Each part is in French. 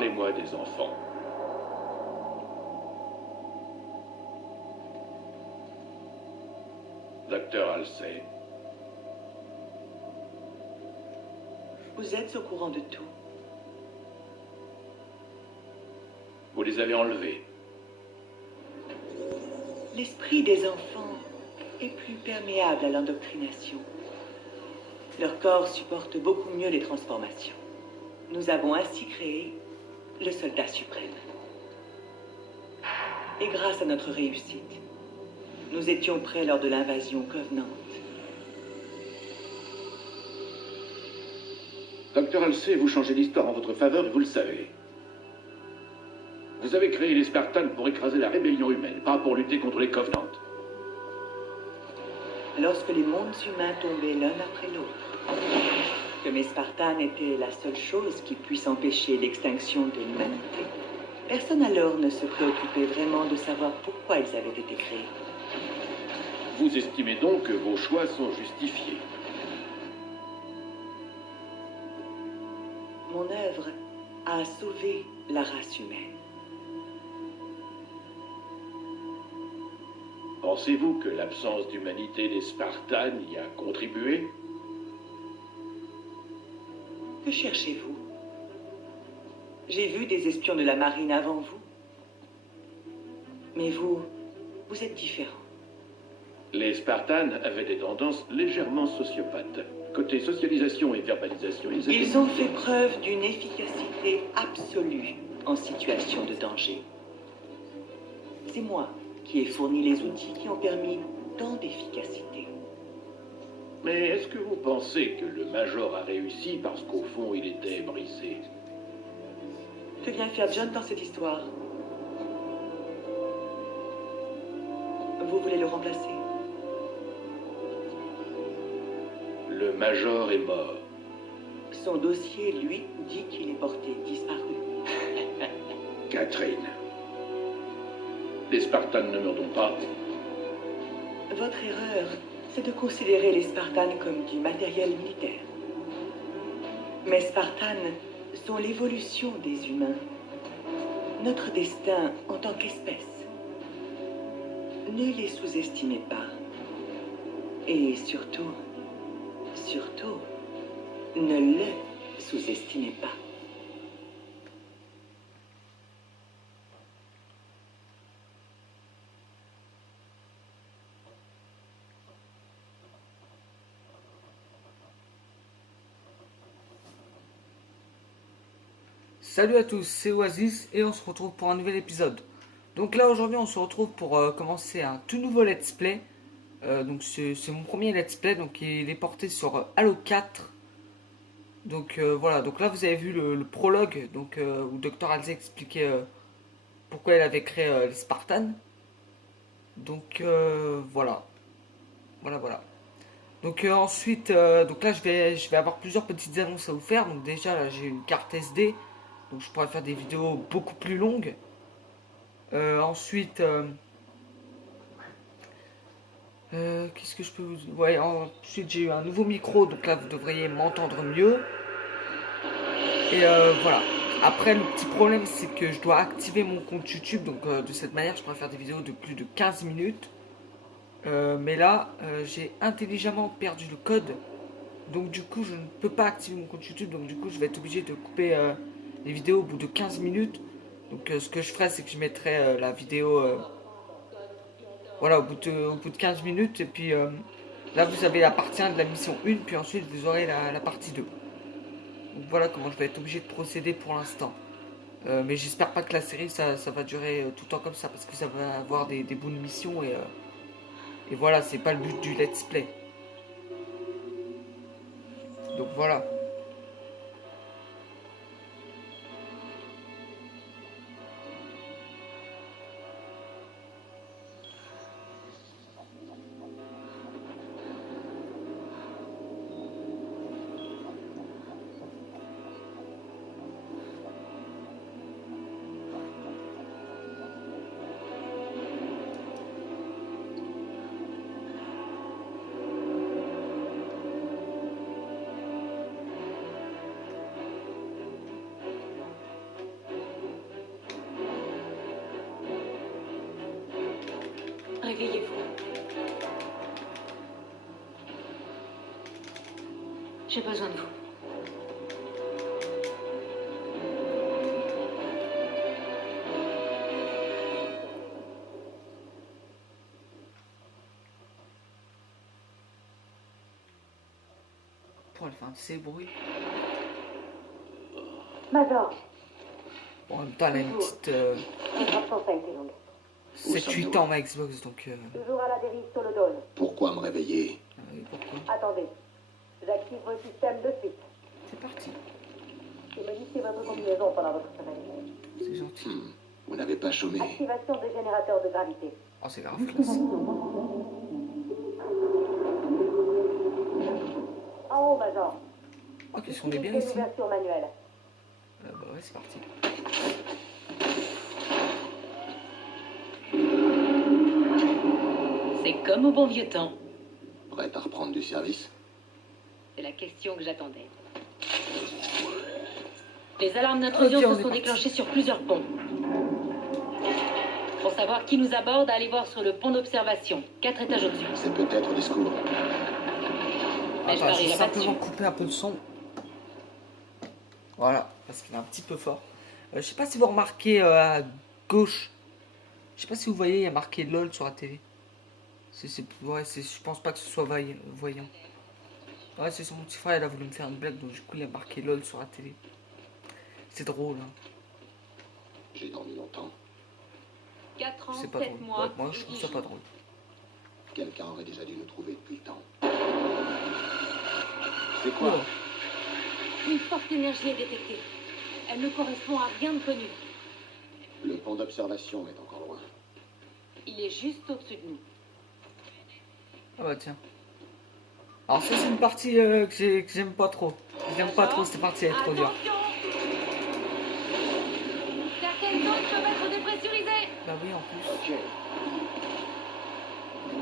Parlez-moi des enfants. Docteur Halsey. Vous êtes au courant de tout. Vous les avez enlevés. L'esprit des enfants est plus perméable à l'endoctrination. Leur corps supporte beaucoup mieux les transformations. Nous avons ainsi créé le soldat suprême. Et grâce à notre réussite, nous étions prêts lors de l'invasion Covenant. Docteur Halsey, vous changez l'histoire en votre faveur et vous le savez. Vous avez créé les Spartans pour écraser la rébellion humaine, pas pour lutter contre les Covenants. Lorsque les mondes humains tombaient l'un après l'autre, que mes Spartans étaient la seule chose qui puisse empêcher l'extinction de l'humanité, personne alors ne se préoccupait vraiment de savoir pourquoi ils avaient été créés. Vous estimez donc que vos choix sont justifiés. Mon œuvre a sauvé la race humaine. Pensez-vous que l'absence d'humanité des Spartans y a contribué? Que cherchez-vous? J'ai vu des espions de la marine avant vous. Mais vous êtes différent. Les Spartans avaient des tendances légèrement sociopathes. Côté socialisation et verbalisation, Ils ont fait preuve d'une efficacité absolue en situation de danger. C'est moi qui ai fourni les outils qui ont permis tant d'efficacité. Mais est-ce que vous pensez que le Major a réussi parce qu'au fond il était brisé? Que vient faire John dans cette histoire? Vous voulez le remplacer? Le Major est mort. Son dossier, lui, dit qu'il est porté disparu. Catherine. Les Spartans ne meurent donc pas? Votre erreur, c'est de considérer les Spartans comme du matériel militaire. Mais Spartans sont l'évolution des humains. Notre destin en tant qu'espèce. Ne les sous-estimez pas. Et surtout, ne le sous-estimez pas. Salut à tous, c'est Oasis et on se retrouve pour un nouvel épisode. Donc là aujourd'hui on se retrouve pour commencer un tout nouveau let's play. Donc c'est mon premier let's play, donc il est porté sur Halo 4. Donc voilà, donc là vous avez vu le prologue donc, où Dr. Halsey expliquait pourquoi elle avait créé les Spartans. Donc voilà. Voilà. Donc ensuite, donc là je vais avoir plusieurs petites annonces à vous faire. Donc déjà là j'ai une carte SD. Donc je pourrais faire des vidéos beaucoup plus longues. Ensuite, qu'est-ce que je peux vous dire? Ouais, ensuite j'ai eu un nouveau micro, donc là vous devriez m'entendre mieux. Et voilà. Après le petit problème c'est que je dois activer mon compte YouTube, donc de cette manière je pourrais faire des vidéos de plus de 15 minutes. Mais là j'ai intelligemment perdu le code. Donc du coup je ne peux pas activer mon compte YouTube, donc du coup je vais être obligé de couper les vidéos au bout de 15 minutes. Donc ce que je ferai c'est que je mettrai la vidéo voilà, au bout de 15 minutes. Et puis là vous avez la partie 1 de la mission 1, puis ensuite vous aurez la partie 2. Donc voilà comment je vais être obligé de procéder pour l'instant. Mais j'espère pas que la série ça va durer tout le temps comme ça, parce que ça va avoir des bonnes missions et voilà, c'est pas le but du let's play. Donc voilà. réveillez-vous. J'ai besoin de vous. Pour elle faire un petit bruit. Major, Bon, en même temps, elle a une petite votre absence a été longue. 7-8 ans ma Xbox, donc... Toujours à la dérive sur le dôle. Pourquoi me réveiller? oui, pourquoi? Attendez. J'active vos systèmes de suite. C'est parti. J'ai modifié votre combinaison pendant votre sommeil. C'est gentil. Vous n'avez pas chômé. Activation des générateurs de gravité. Oh, c'est grave, classe. En haut, Major. Oh, qu'est-ce qu'on est bien Utilisez ici. l'ouverture manuelle. Bah ouais, c'est parti. C'est comme au bon vieux temps. Prête à reprendre du service? C'est la question que j'attendais. Les alarmes d'intrusion Ok, on se est sont parti. déclenchées sur plusieurs ponts. Pour savoir qui nous aborde, allez voir sur le pont d'observation. 4 étages au-dessus. C'est peut-être des secours. Mais je Attends, je parierais vais pas simplement dessus. couper un peu de son. Voilà, parce qu'il est un petit peu fort. Je sais pas si vous remarquez à gauche. Je sais pas si vous voyez, il y a marqué LOL sur la télé. Ouais, je pense pas que ce soit voyant. Ouais, c'est sur mon petit frère, il a voulu me faire une blague, donc du coup il a marqué LOL sur la télé. C'est drôle, hein. J'ai dormi longtemps. 4 ans, C'est pas 7 drôle. mois. Ouais, moi je trouve ça pas drôle. Quelqu'un aurait déjà dû nous trouver depuis le temps. C'est quoi? Oh. Une forte énergie est détectée. Elle ne correspond à rien de connu. Le pont d'observation est encore loin. Il est juste au-dessus de nous. Ah bah tiens. Alors ça c'est une partie que j'aime pas trop. J'aime pas trop cette partie, elle est trop dure. Attention! Certaines zones peuvent être dépressurisées. Bah oui en plus. Ok.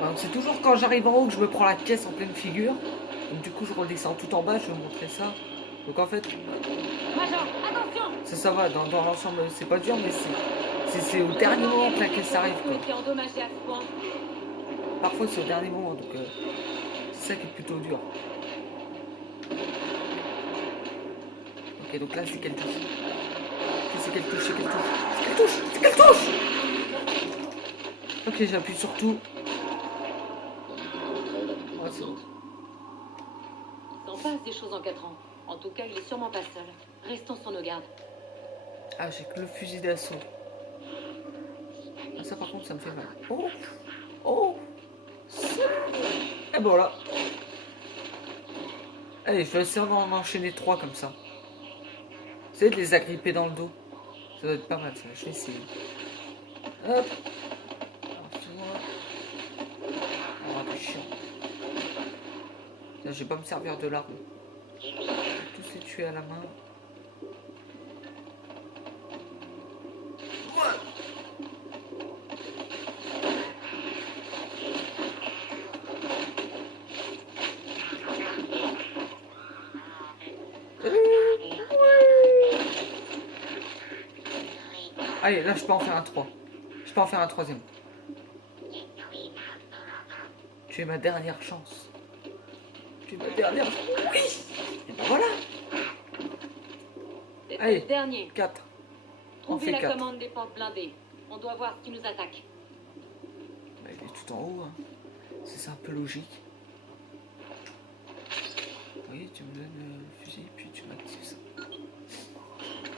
Donc c'est toujours quand j'arrive en haut que je me prends la caisse en pleine figure. Donc du coup je redescends tout en bas, je vais vous montrer ça. Donc en fait, Major, attention! ça va, dans l'ensemble c'est pas dur mais c'est au dernier moment que la caisse arrive Vous quoi. été endommagé à ce point. Parfois c'est au dernier moment donc c'est ça qui est plutôt dur. Ok donc là c'est quelle touche? Ok, c'est quelle touche? C'est quelle touche? C'est quelle touche? C'est quelle touche? Ok j'appuie sur tout. On est entré avec les Ouais, c'est bon. patientes. Il s'en passe des choses en 4 ans. En tout cas, il est sûrement pas seul. Restons sur nos gardes. Ah j'ai que le fusil d'assaut. Ah, ça par contre ça me fait mal. Oh. Oh. Et bon là. Allez, je vais essayer d'en enchaîner 3 comme ça. Essayez de les agripper dans le dos. Ça doit être pas mal ça, je vais essayer. Hop. Alors, tu vois. Oh, t'es chiant. Là, je vais pas me servir de l'arme. Je vais tous les tuer à la main. Allez, là je peux en faire un 3. Je peux en faire un troisième. Tu es ma dernière chance. Tu es ma dernière chance. Oui. Et ben voilà. C'est Allez. le dernier. 4. On Trouvez fait la 4. commande des portes blindées. On doit voir ce qui nous attaque. Bah, il est tout en haut. Hein. C'est un peu logique. Oui, tu me donnes le fusil, puis tu m'actives ça.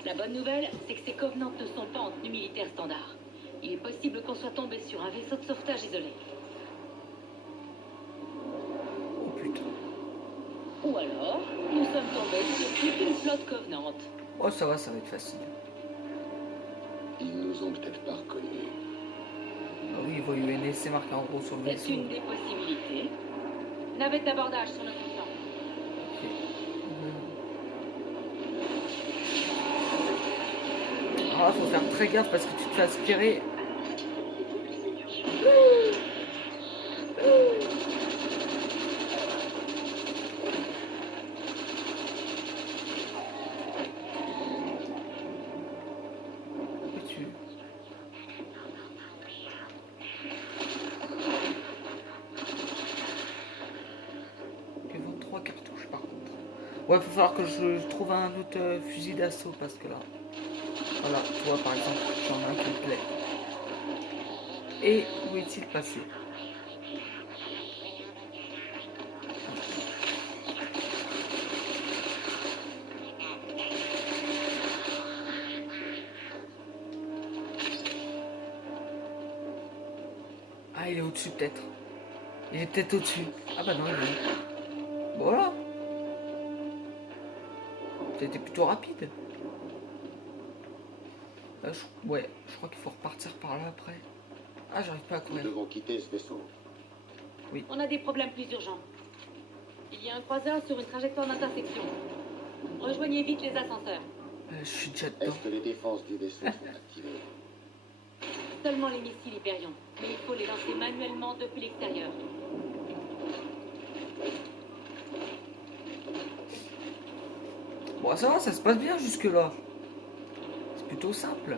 La bonne nouvelle, c'est que ces covenants ne sont pas en tenue militaire standard. Il est possible qu'on soit tombé sur un vaisseau de sauvetage isolé. Oh putain. Ou alors, nous sommes tombés sur toute une flotte covenante. Oh, ça va être facile. Ils nous ont peut-être pas reconnus. Ah oui, il voit UNSC marqué en gros sur le C'est vaisseau. une des possibilités. Navette d'abordage sur notre flanc. Ok. Alors là, faut faire très gaffe parce que tu te fais aspirer. Et tu... Ouais, faut falloir que je trouve un autre fusil d'assaut parce que là. Voilà, toi par exemple, j'en ai un qui me plaît. Et où est-il passé? Ah, il est au-dessus peut-être. Il est peut-être au-dessus. Ah bah non, il est... Voilà. C'était plutôt rapide. Ouais, je crois qu'il faut repartir par là après. Ah, j'arrive pas à Nous courir. devons quitter ce vaisseau. On a des problèmes plus urgents. Il y a un croiseur sur une trajectoire d'intersection. Rejoignez vite les ascenseurs. Je suis déjà dedans. Est-ce que les défenses du vaisseau sont activées? Seulement les missiles Hyperion. Mais il faut les lancer manuellement depuis l'extérieur. Bon, ça va, ça se passe bien jusque-là. C'est plutôt simple.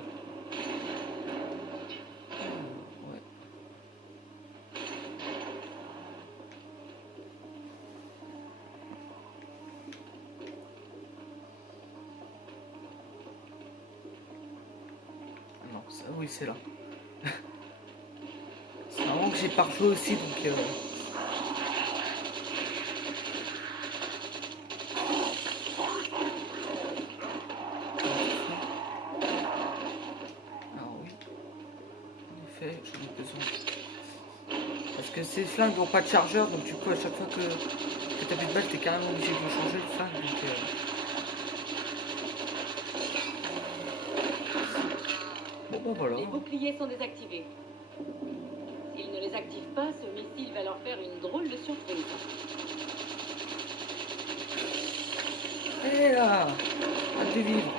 Ouais. Non, ça, oui, c'est là. C'est marrant que j'ai pas rejoué aussi, donc... Alors oui, en effet, j'en ai besoin. Parce que ces flingues n'ont pas de chargeur, donc du coup, à chaque fois que t'as plus de balles, t'es carrément obligé de changer de flingue. Donc, bon, bah voilà. Les boucliers sont désactivés. S'ils ne les activent pas, ce missile va leur faire une drôle de surprise. Et là, hâte de vivre.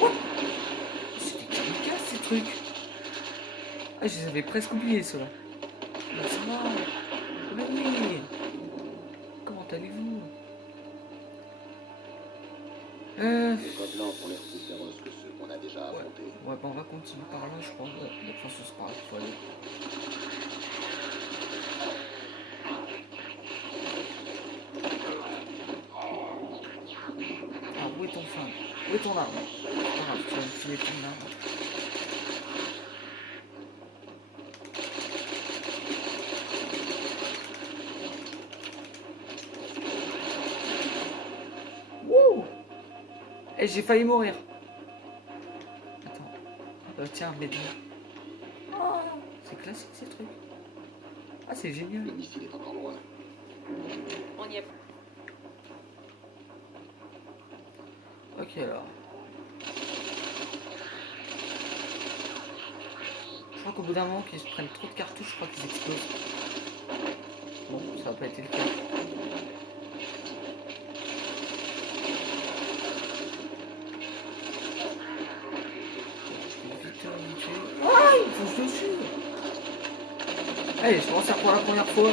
What? C'est des kamikazes ces trucs. Ah, je les avais presque oubliés ceux-là. Mais ça va. Bonne nuit. Comment allez-vous? Les gobelins ont l'air plus féroces que ceux qu'on a déjà affrontés. Ouais, bah on va continuer par là, je crois. Ouais, de toute façon, c'est par là qu'il faut aller. Ah, où est ton flingue? Où est ton arme? Ah, tu vas me filer ton arme. Wouh! Et j'ai failli mourir. Attends. Tiens, mets-le. Oh, c'est classique ces trucs. Ah, c'est génial. Le missile est encore loin. On y est. Ok, alors. Je crois qu'au bout d'un moment qu'ils se prennent trop de cartouches, je crois qu'ils explosent. Bon, ça va pas été le cas. Ah, il me fonce dessus. Allez, je m'en sers pour la première fois.